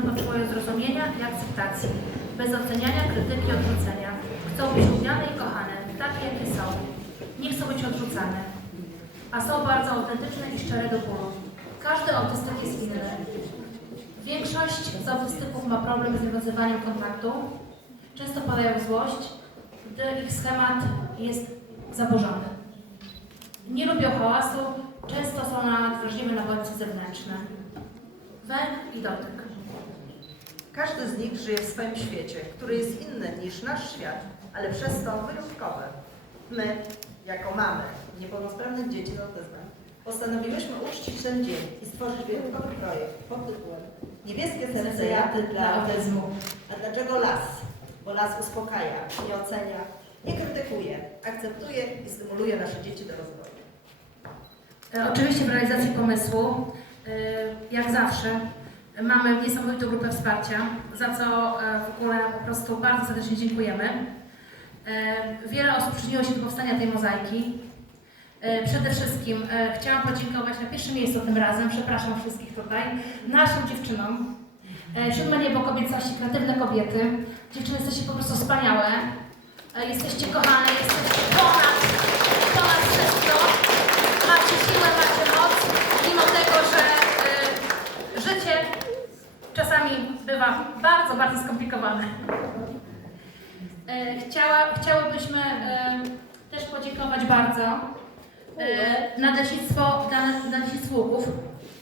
dziewczynom potrzebują zrozumienia i akceptacji, bez oceniania, krytyki odrzucenia. Chcą być lubiane i kochane, takie jakie są. Nie chcą być odrzucane, a są bardzo autentyczne i szczere do bólu. Każdy autystyk jest inny. Większość z autystyków ma problem z nawiązywaniem kontaktu. Często padają w złość, gdy ich schemat jest zaburzony. Nie lubią hałasu, często są nadwrażliwe na bodźce zewnętrzne. Węch i dotyk. Każdy z nich żyje w swoim świecie, który jest inny niż nasz świat, ale przez to wyjątkowy. My, jako mamy niepełnosprawnych dzieci z autyzmem, postanowiłyśmy uczcić ten dzień i stworzyć wyjątkowy projekt pod tytułem Niebieskie serce jaty dla autyzmu. A dlaczego las? Bo las uspokaja, nie ocenia, nie krytykuje, akceptuje i stymuluje nasze dzieci do rozwoju. E, Oczywiście w realizacji pomysłu, e, jak zawsze, mamy niesamowitą grupę wsparcia, za co e, w ogóle po prostu bardzo serdecznie dziękujemy. E, Wiele osób przyczyniło się do powstania tej mozaiki. E, Przede wszystkim chciałam podziękować na pierwszym miejscu tym razem, przepraszam wszystkich tutaj, naszym dziewczynom. Siódme niebo kobiecości, kreatywne kobiety. Dziewczyny jesteście po prostu wspaniałe. Czasami bywa bardzo, bardzo skomplikowane. E, Chciała, e, też podziękować bardzo e, Nadleśnictwo, dla Nadleśnictwu Łuków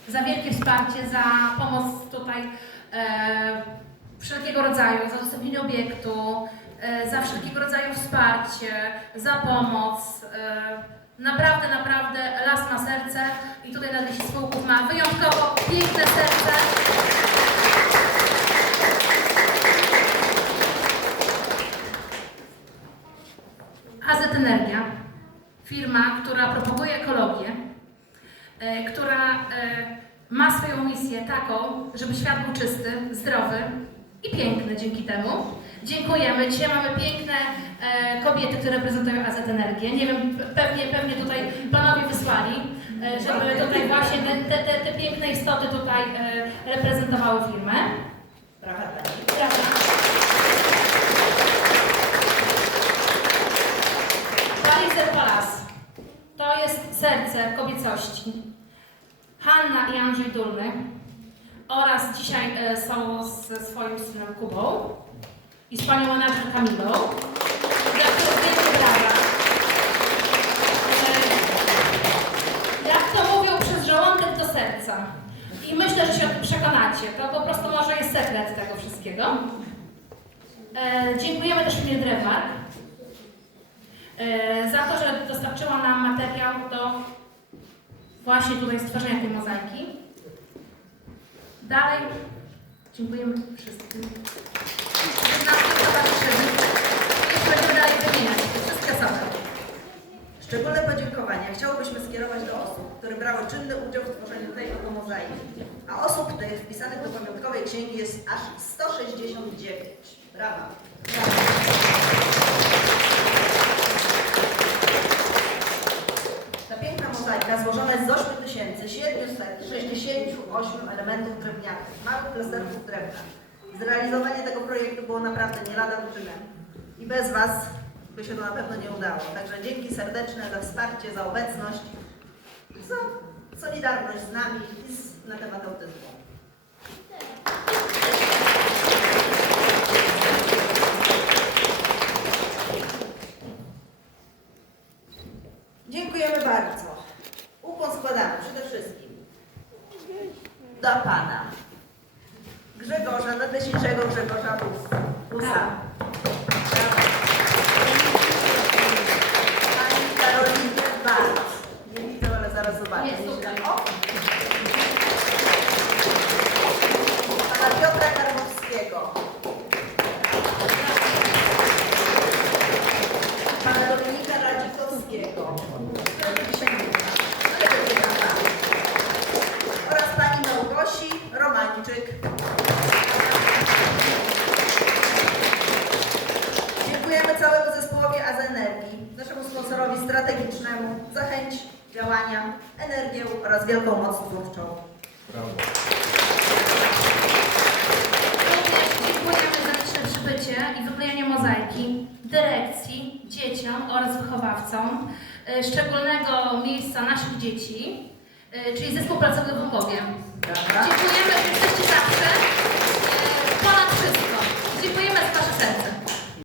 za wielkie wsparcie, za pomoc tutaj wszelkiego rodzaju, za udostępnienie obiektu, za wszelkiego rodzaju wsparcie, za pomoc. Naprawdę, naprawdę las na serce i tutaj Nadleśnictwo Łuków ma wyjątkowo piękne serce. AZ Energia, firma, która propaguje ekologię, e, która e, ma swoją misję taką, żeby świat był czysty, zdrowy i piękny dzięki temu. Dziękujemy. Dzisiaj mamy piękne e, kobiety, które reprezentują AZ Energię. Nie wiem, pewnie, pewnie tutaj panowie wysłali, e, żeby tutaj właśnie te, te, te, te piękne istoty tutaj e, reprezentowały firmę. Brawa. Prawda? Pariser Palace. To jest serce kobiecości. Hanna i Andrzej Dulny oraz dzisiaj e, są ze swoim synem Kubą i z panią menadżer Kamilą. Wielkie brawa. E, Jak to mówią, przez żołądek do serca. I myślę, że się przekonacie. To po prostu może jest sekret tego wszystkiego. E, dziękujemy też firmie Drewmark za to, że dostarczyła nam materiał do właśnie tutaj stworzenia tej mozaiki. Dalej dziękujemy wszystkim. Nam towarzyszyli. Jeszcze będziemy dalej wymieniać wszystkie. Szczególne podziękowania chciałobyśmy skierować do osób, które brały czynny udział w tworzeniu tej oto mozaiki. A osób tych wpisanych do pamiątkowej księgi jest aż 169. Brawa. Ta mozaika złożona z 8768 elementów drewnianych, małych plasterków drewna. Zrealizowanie tego projektu było naprawdę nie lada czynem. I bez Was by się to na pewno nie udało. Także dzięki serdeczne za wsparcie, za obecność, za solidarność z nami i z, na temat autyzmu. Dziękujemy bardzo. Ukłon składamy przede wszystkim do Pana Grzegorza, nadleśniczego Grzegorza Bus, Dziękujemy całemu zespołowi AZ Energii, naszemu sponsorowi strategicznemu. Za chęć działania, energię oraz wielką moc twórczą. Również dziękujemy za liczne przybycie i wyklejenie mozaiki, dyrekcji, dzieciom oraz wychowawcom e, szczególnego miejsca naszych dzieci. E, czyli Zespół Pracowny w Łukowie. Dziękujemy, że jesteście zawsze e, ponad wszystko. Dziękujemy z Waszego serca.